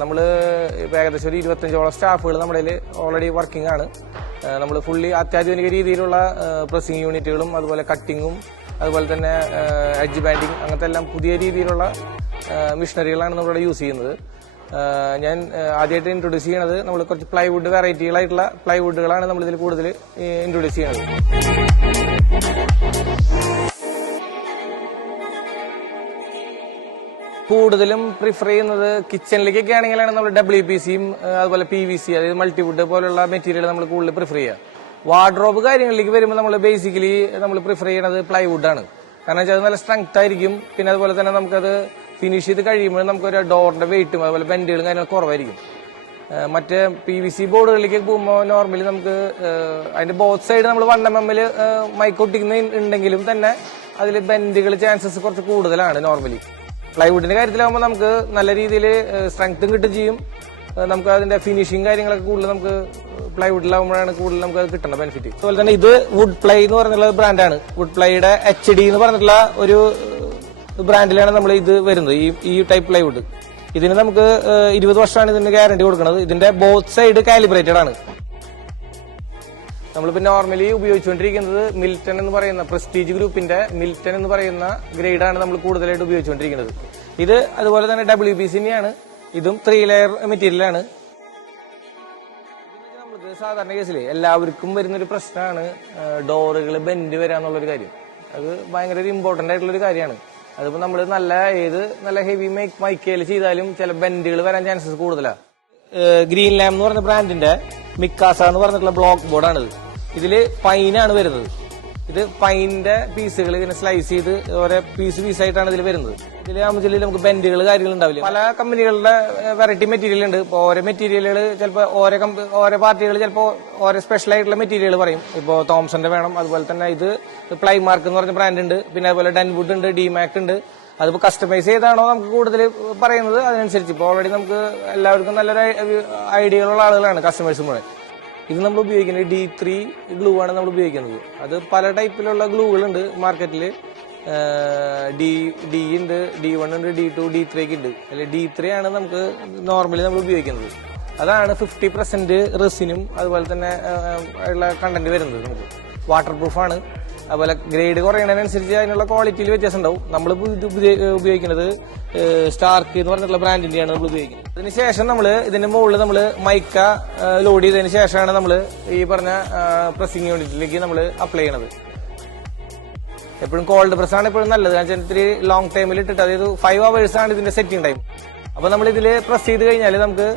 നമ്മൾ ഏകദേശം ഒരു 25ഓളം സ്റ്റാഫുകൾ നമ്മുടെ ഓൾറെഡി വർക്കിംഗ് ആണ്. നമ്മൾ ഫുള്ളി അത്യാധുനിക രീതിയിലുള്ള പ്രസ്സിംഗ് യൂണിറ്റുകളും അതുപോലെ കട്ടിങ്ങും അതുപോലെ തന്നെ എഡ്ജ് ബാൻഡിങ് അങ്ങനത്തെ എല്ലാം പുതിയ രീതിയിലുള്ള മെഷീനറികളാണ് നമ്മളിവിടെ യൂസ് ചെയ്യുന്നത്. ഞാൻ ആദ്യമായിട്ട് ഇൻട്രൊഡ്യൂസ് ചെയ്യുന്നത് നമ്മൾ കുറച്ച് പ്ലൈവുഡ് വെറൈറ്റികളായിട്ടുള്ള പ്ലൈവുഡുകളാണ് നമ്മളിതിൽ കൂടുതൽ ഇൻട്രൊഡ്യൂസ് ചെയ്യുന്നത്. കൂടുതലും പ്രിഫർ ചെയ്യുന്നത് കിച്ചണിലേക്കൊക്കെ ആണെങ്കിലാണ് നമ്മൾ WPCയും അതുപോലെ PVC അതായത് മൾട്ടിവുഡ് പോലുള്ള മെറ്റീരിയൽ നമ്മൾ കൂടുതൽ പ്രിഫർ ചെയ്യുക. വാർഡ്രോബ് കാര്യങ്ങളിലേക്ക് വരുമ്പോൾ നമ്മൾ ബേസിക്കലി നമ്മൾ പ്രിഫർ ചെയ്യുന്നത് പ്ലൈവുഡാണ്. കാരണം വെച്ചാൽ അത് നല്ല സ്ട്രെങ്ത് ആയിരിക്കും. പിന്നെ അതുപോലെ തന്നെ നമുക്കത് ഫിനിഷ് ചെയ്ത് കഴിയുമ്പോൾ നമുക്കൊരു ഡോറിന്റെ വെയിറ്റും അതുപോലെ ബെൻഡുകളും കാര്യങ്ങൾ കുറവായിരിക്കും. മറ്റേ PVC ബോർഡുകളിലേക്ക് പോകുമ്പോൾ നോർമലി നമുക്ക് അതിന്റെ ബോത്ത് സൈഡ് നമ്മൾ 1 mm മൈക്ക് ഒട്ടിക്കുന്ന ഉണ്ടെങ്കിലും തന്നെ അതിൽ ബെൻഡുകൾ ചാൻസസ് കുറച്ച് കൂടുതലാണ് നോർമലി. പ്ലൈവുഡിന്റെ കാര്യത്തിലാകുമ്പോൾ നമുക്ക് നല്ല രീതിയിൽ സ്ട്രെങ്ത്തും കിട്ടും ചെയ്യും. നമുക്ക് അതിന്റെ ഫിനിഷിങ് കാര്യങ്ങളൊക്കെ കൂടുതൽ നമുക്ക് പ്ലൈവുഡിലാകുമ്പോഴാണ് കൂടുതൽ നമുക്ക് അത് കിട്ടുന്ന ബെനിഫിറ്റ്. അതുപോലെ തന്നെ ഇത് വുഡ് പ്ലൈ എന്ന് പറഞ്ഞിട്ടുള്ള ബ്രാൻഡാണ്. വുഡ് പ്ലൈയുടെ HD എന്ന് പറഞ്ഞിട്ടുള്ള ഒരു ബ്രാൻഡിലാണ് നമ്മൾ ഇത് വരുന്നത്. ഈ ടൈപ്പ് പ്ലൈവുഡ് ഇതിന് നമുക്ക് 20 വർഷമാണ് ഇതിന് ഗ്യാരണ്ടി കൊടുക്കുന്നത്. ഇതിന്റെ ബോത്ത് സൈഡ് കാലിബ്രേറ്റഡ് ആണ്. നമ്മളിപ്പോൾ നോർമലി ഉപയോഗിച്ചുകൊണ്ടിരിക്കുന്നത് മിൽട്ടൺ എന്ന് പറയുന്ന പ്രസ്റ്റീജ് ഗ്രൂപ്പിന്റെ മിൽട്ടൺ എന്ന് പറയുന്ന ഗ്രേഡാണ് നമ്മൾ കൂടുതലായിട്ട് ഉപയോഗിച്ചുകൊണ്ടിരിക്കുന്നത്. ഇത് അതുപോലെ തന്നെ WPC തന്നെയാണ്. ഇതും 3 ലെയർ മെറ്റീരിയലാണ്. നമുക്ക് സാധാരണ കേസിൽ എല്ലാവർക്കും വരുന്നൊരു പ്രശ്നമാണ് ഡോറുകൾ ബെൻഡ് വരാന്നുള്ളൊരു കാര്യം. അത് ഭയങ്കര ഒരു ഇമ്പോർട്ടന്റ് ആയിട്ടുള്ളൊരു കാര്യമാണ്. അതിപ്പോ നമ്മൾ നല്ല ഹെവി മൈക്കയിൽ ചെയ്താലും ചില ബെൻഡുകൾ വരാൻ ചാൻസസ് കൂടുതലാണ്. ഗ്രീൻ ലാം എന്ന് പറഞ്ഞ ബ്രാൻഡിന്റെ മിക്കാസ എന്ന് പറഞ്ഞിട്ടുള്ള ബ്ലോക്ക് ബോർഡാണിത്. ഇതില് പൈനാണ് വരുന്നത്. ഇത് പൈനിന്റെ പീസുകൾ ഇങ്ങനെ സ്ലൈസ് ചെയ്ത് ഓരോ പീസായിട്ടാണ് ഇതിൽ വരുന്നത്. ഇതിൽ നമുക്ക് ബെൻഡുകൾ കാര്യങ്ങൾ ഉണ്ടാവില്ല. പല കമ്പനികളുടെ വെറൈറ്റി മെറ്റീരിയൽ ഉണ്ട്. ഇപ്പൊ ഓരോ മെറ്റീരിയലുകൾ ചിലപ്പോൾ ഓരോ പാർട്ടികൾ ചിലപ്പോൾ ഓരോ സ്പെഷ്യൽ ആയിട്ടുള്ള മെറ്റീരിയൽ പറയും. ഇപ്പോൾ തോംസന്റെ വേണം. അതുപോലെ തന്നെ ഇത് പ്ലൈമാർക്ക് എന്ന് പറഞ്ഞ ബ്രാൻഡ് ഉണ്ട്. പിന്നെ അതുപോലെ ഡെൻവുഡ് ഉണ്ട്, ഡിമാക് ഉണ്ട്. അതിപ്പോ കസ്റ്റമൈസ് ചെയ്താണോ നമുക്ക് കൂടുതൽ പറയുന്നത് അതിനനുസരിച്ച്. ഇപ്പോൾ ഓൾറെഡി നമുക്ക് എല്ലാവർക്കും നല്ലൊരു ഐഡിയകളുള്ള ആളുകളാണ് കസ്റ്റമേഴ്സ് മുഴുവൻ. ഇത് നമ്മൾ ഉപയോഗിക്കുന്നത് D3 ഗ്ലൂ ആണ് നമ്മൾ ഉപയോഗിക്കുന്നത്. അത് പല ടൈപ്പിലുള്ള ഗ്ലൂകളുണ്ട് മാർക്കറ്റിൽ. D ഉണ്ട്, D1 ഉണ്ട്, D2, D3 ഒക്കെ ഉണ്ട്. അല്ലെ D3 ആണ് നമുക്ക് നോർമലി നമ്മൾ ഉപയോഗിക്കുന്നത്. അതാണ് 50% റെസിനും അതുപോലെ തന്നെ ഉള്ള കണ്ടന്റ് വരുന്നത്. നമുക്ക് വാട്ടർ പ്രൂഫാണ്. അതുപോലെ ഗ്രേഡ് കുറയുന്നതിനനുസരിച്ച് അതിനുള്ള ക്വാളിറ്റിയിൽ വ്യത്യാസം ഉണ്ടാവും. നമ്മൾ ഉപയോഗിക്കുന്നത് സ്റ്റാർക്ക് എന്ന് പറഞ്ഞിട്ടുള്ള ബ്രാൻഡിന്റെയാണ് നമ്മൾ ഉപയോഗിക്കുന്നത്. അതിനുശേഷം നമ്മൾ ഇതിന്റെ മുകളിൽ നമ്മൾ മൈക്ക ലോഡ് ചെയ്തതിന് ശേഷമാണ് നമ്മൾ ഈ പറഞ്ഞ പ്രസ്സിംഗ് യൂണിറ്റിലേക്ക് നമ്മൾ അപ്ലൈ ചെയ്യണത്. എപ്പോഴും കോൾഡ് പ്രസ് ആണ് എപ്പോഴും നല്ലത്. കാരണം ഇത്തിരി ലോങ് ടൈമിൽ ഇട്ടിട്ട് അതായത് 5 hours ആണ് ഇതിന്റെ സെറ്റിംഗ് ടൈം. അപ്പൊ നമ്മൾ ഇതിൽ പ്രസ് ചെയ്ത് കഴിഞ്ഞാൽ നമുക്ക്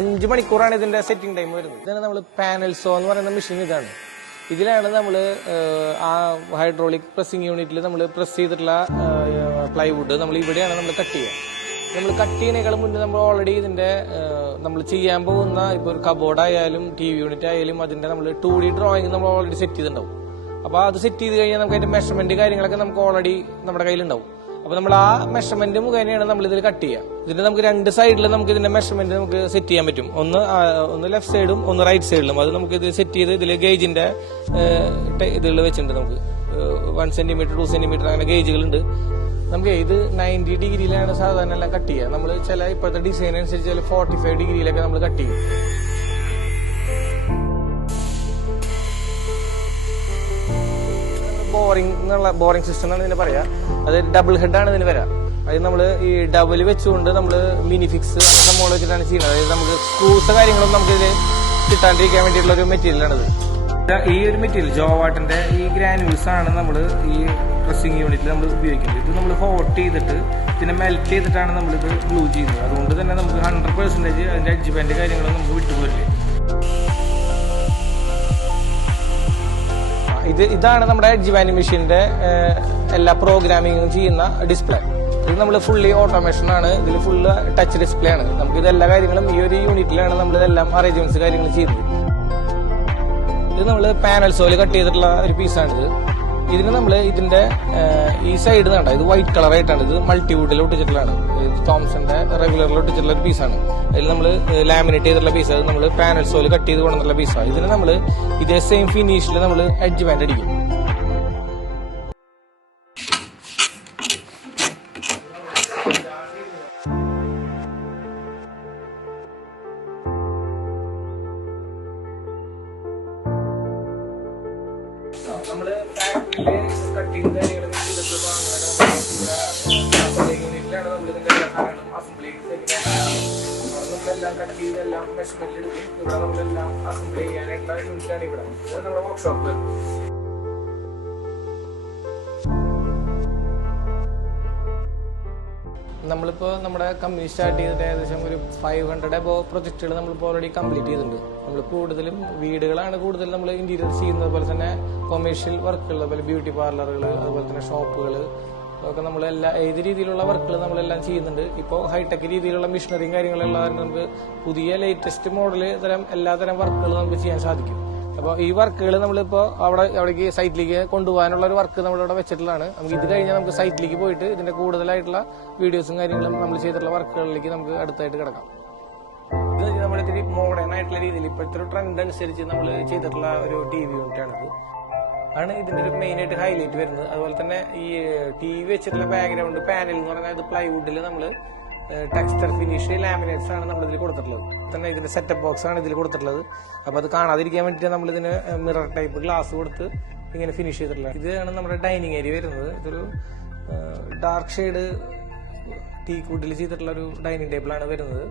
5 മണിക്കൂറാണ് ഇതിന്റെ സെറ്റിംഗ് ടൈം വരുന്നത്. ഇതാണ് നമ്മൾ പാനൽസോ എന്ന് പറയുന്ന മെഷീൻ. ഇതാണ് ഇതിലാണ് നമ്മൾ ആ ഹൈഡ്രോളിക് പ്രസ്സിംഗ് യൂണിറ്റിൽ നമ്മൾ പ്രസ് ചെയ്തിട്ടുള്ള പ്ലൈവുഡ് നമ്മൾ ഇവിടെയാണ് നമ്മൾ കട്ട് ചെയ്യുക. നമ്മൾ കട്ട് ചെയ്യുന്നതിനേക്കാളും മുന്നേ നമ്മൾ ഓൾറെഡി ഇതിന്റെ നമ്മൾ ചെയ്യാൻ പോകുന്ന ഇപ്പോൾ ഒരു കബോർഡ് ആയാലും TV യൂണിറ്റ് ആയാലും അതിന്റെ നമ്മൾ 2D ഡ്രോയിങ് നമ്മൾ ഓൾറെഡി സെറ്റ് ചെയ്തിട്ടുണ്ടാവും. അപ്പൊ അത് സെറ്റ് ചെയ്ത് കഴിഞ്ഞാൽ നമുക്ക് അതിന്റെ മെഷർമെന്റ് കാര്യങ്ങളൊക്കെ നമുക്ക് ഓൾറെഡി നമ്മുടെ കയ്യിലുണ്ടാവും. അപ്പൊ നമ്മൾ ആ മെഷർമെന്റ് മുഖേനയാണ് നമ്മൾ ഇതിൽ കട്ട് ചെയ്യുക. ഇതിന്റെ നമുക്ക് 2 സൈഡിൽ നമുക്ക് ഇതിന്റെ മെഷർമെന്റ് നമുക്ക് സെറ്റ് ചെയ്യാൻ പറ്റും. ഒന്ന് ലെഫ്റ്റ് സൈഡും ഒന്ന് റൈറ്റ് സൈഡിലും. അത് നമുക്ക് ഇത് സെറ്റ് ചെയ്ത് ഇതിൽ ഗേജിന്റെ ഇതിൽ വെച്ചിട്ടുണ്ട്. നമുക്ക് 1 സെന്റിമീറ്റർ 2 സെന്റിമീറ്റർ അങ്ങനെ ഗേജുകളുണ്ട്. നമുക്ക് ഇത് 90 ഡിഗ്രിയിലാണ് സാധാരണ എല്ലാം കട്ട് ചെയ്യുക. നമ്മൾ ചില ഇപ്പോഴത്തെ ഡിസൈൻ അനുസരിച്ച് 45 ഡിഗ്രിയിലൊക്കെ നമ്മൾ കട്ട് ചെയ്യും. ബോറിംഗ് സിസ്റ്റം എന്നാണ് ഇതിന് പറയാ. അത് ഡബിൾ ഹെഡ് ആണ് ഇതിന് വരാം. അത് നമ്മൾ ഈ ഡബിൾ വെച്ചുകൊണ്ട് നമ്മൾ മിനിഫിക്സ് അങ്ങനെ സംഭവം വെച്ചിട്ടാണ് ചെയ്യുന്നത്. അതായത് നമുക്ക് സ്ക്രൂസ് കാര്യങ്ങളൊന്നും നമുക്ക് ഇതിൽ കിട്ടാണ്ടിരിക്കാൻ വേണ്ടിയിട്ടുള്ള ഒരു മെറ്റീരിയലാണിത്. ഈ ഒരു മെറ്റീരിയൽ ജോവാട്ടിന്റെ ഈ ഗ്രാനുൾസ് ആണ് നമ്മൾ ഈ പ്രസ്സിംഗ് യൂണിറ്റിൽ നമ്മൾ ഉപയോഗിക്കുന്നത്. ഇത് നമ്മൾ ഹോട്ട് ചെയ്തിട്ട് പിന്നെ മെൽറ്റ് ചെയ്തിട്ടാണ് നമ്മളിത് ഗ്ലൂ ചെയ്യുന്നത്. അതുകൊണ്ട് തന്നെ നമുക്ക് 100% അതിന്റെ എഡ്ജ് ബാൻഡ് കാര്യങ്ങളൊന്നും നമുക്ക് വിട്ടുപോരില്ല. ഇതാണ് നമ്മുടെ എഡ്ജ് ബാൻഡ് മെഷീന്റെ എല്ലാ പ്രോഗ്രാമിങ്ങും ചെയ്യുന്ന ഡിസ്പ്ലേ. ഇത് നമ്മൾ ഫുള്ളി ഓട്ടോമേഷൻ ആണ്. ഇതിൽ ഫുള്ള് ടച്ച് ഡിസ്പ്ലേ ആണ്. നമുക്ക് ഇതെല്ലാ കാര്യങ്ങളും ഈ ഒരു യൂണിറ്റിലാണ് നമ്മൾ ഇതെല്ലാം അറേഞ്ച്മെന്റ്സ് കാര്യങ്ങൾ ചെയ്തത്. ഇത് നമ്മൾ പാനൽസോയിൽ കട്ട് ചെയ്തിട്ടുള്ള ഒരു പീസാണിത്. ഇതിന് നമ്മൾ ഇതിന്റെ ഈ സൈഡ് കണ്ട ഇത് വൈറ്റ് കളർ ആയിട്ടാണ്. ഇത് മൾട്ടിവുഡിൽ ഒട്ടിച്ചിട്ടുള്ളതാണ്. ഇത് തോംസന്റെ റെഗുലറിൽ ഒട്ടിച്ചിട്ടുള്ള ഒരു പീസാണ്. അതിൽ നമ്മൾ ലാമിനേറ്റ് ചെയ്തിട്ടുള്ള പീസ്. അത് നമ്മൾ പാനൽസോയിൽ കട്ട് ചെയ്ത് കൊണ്ടുള്ള പീസാണ്. ഇതിന് നമ്മൾ ഇതേ സെയിം ഫിനിഷിൽ നമ്മൾ എഡ്ജ് ബാൻഡ് അടിക്കും. നമ്മള് ഫാക്ടറിയില് കട്ടിങ് കാര്യങ്ങളൊക്കെ ചെയ്തിട്ട് അസംബ്ലി യൂണിറ്റിലാണ് നമ്മൾ ഇതിന്റെ എല്ലാ സാധനങ്ങളും അസംബ്ലി നമ്മളെല്ലാം കട്ട് ചെയ്ത് എല്ലാം മെഷർമെന്റ് എടുത്ത് ഇവിടെ നമ്മളെല്ലാം അസംബ്ലി ചെയ്യാനായിട്ടുള്ള യൂണിറ്റാണ് ഇവിടെ നമ്മുടെ വർക്ക്ഷോപ്പ്. നമ്മളിപ്പോൾ നമ്മുടെ കമ്പനി സ്റ്റാർട്ട് ചെയ്തിട്ട് ഏകദേശം ഒരു 500 അബോ പ്രൊജക്റ്റുകൾ നമ്മളിപ്പോൾ ഓൾറെഡി കംപ്ലീറ്റ് ചെയ്തിട്ടുണ്ട്. നമ്മൾ കൂടുതലും വീടുകളാണ് കൂടുതൽ നമ്മൾ ഇന്റീരിയർ ചെയ്യുന്നത്, പോലെ തന്നെ കൊമേഴ്ഷ്യൽ വർക്കുകൾ, അതുപോലെ ബ്യൂട്ടി പാർലറുകൾ, അതുപോലെ തന്നെ ഷോപ്പുകൾ ഒക്കെ നമ്മൾ ഏത് രീതിയിലുള്ള വർക്കുകൾ നമ്മളെല്ലാം ചെയ്യുന്നുണ്ട്. ഇപ്പോൾ ഹൈടെക് രീതിയിലുള്ള മെഷീനറിയും കാര്യങ്ങളെല്ലാം നമുക്ക് പുതിയ ലേറ്റസ്റ്റ് മോഡൽ എല്ലാ തരം വർക്കുകൾ നമുക്ക് ചെയ്യാൻ സാധിക്കും. അപ്പോൾ ഈ വർക്കുകൾ നമ്മളിപ്പോൾ അവിടേക്ക് സൈറ്റിലേക്ക് കൊണ്ടുപോകാനുള്ള ഒരു വർക്ക് നമ്മളിവിടെ വെച്ചിട്ടുള്ളതാണ്. നമുക്ക് ഇത് കഴിഞ്ഞാൽ നമുക്ക് സൈറ്റിലേക്ക് പോയിട്ട് ഇതിന്റെ കൂടുതലായിട്ടുള്ള വീഡിയോസും കാര്യങ്ങളും നമ്മൾ ചെയ്തിട്ടുള്ള വർക്കുകളിലേക്ക് നമുക്ക് അടുത്തായിട്ട് കിടക്കാം. ഇത് നമ്മളിത്തിരി മോഡേൺ ആയിട്ടുള്ള രീതിയിൽ ഇപ്പോഴത്തെ ഒരു ട്രെൻഡ് അനുസരിച്ച് നമ്മൾ ചെയ്തിട്ടുള്ള ഒരു TV യൂണിറ്റാണിത്. ആണ് ഇതിന്റെ ഒരു മെയിൻ ആയിട്ട് ഹൈലൈറ്റ് വരുന്നത്. അതുപോലെ തന്നെ ഈ TV വെച്ചിട്ടുള്ള ബാക്ക്ഗ്രൗണ്ട് പാനൽ എന്ന് പറഞ്ഞാൽ ഇത് പ്ലൈവുഡിൽ നമ്മൾ ടെക്സ്ചർ ഫിനിഷ് ലാമിനേറ്റ്സ് ആണ് നമ്മൾ ഇതിൽ കൊടുത്തിട്ടുള്ളത്. തന്നെ ഇതിന്റെ സെറ്റപ്പ് ബോക്സ് ആണ് ഇതിൽ കൊടുത്തിട്ടുള്ളത്. അപ്പൊ അത് കാണാതിരിക്കാൻ വേണ്ടിയിട്ട് നമ്മൾ ഇതിന് മിറർ ടൈപ്പ് ഗ്ലാസ് കൊടുത്ത് ഇങ്ങനെ ഫിനിഷ് ചെയ്തിട്ടുള്ളത്. ഇതാണ് നമ്മുടെ ഡൈനിങ് ഏരിയ വരുന്നത്. ഇതൊരു ഡാർക്ക് ഷെയ്ഡ് ടീ കുഡിൽ ചെയ്തിട്ടുള്ള ഒരു ഡൈനിങ് ടേബിളാണ് വരുന്നത്.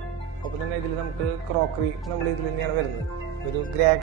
ഒപ്പം തന്നെ ഇതിൽ നമുക്ക് ക്രോക്കറി നമ്മൾ ഇതിൽ തന്നെയാണ് വരുന്നത്. ഒരു ഗ്രേ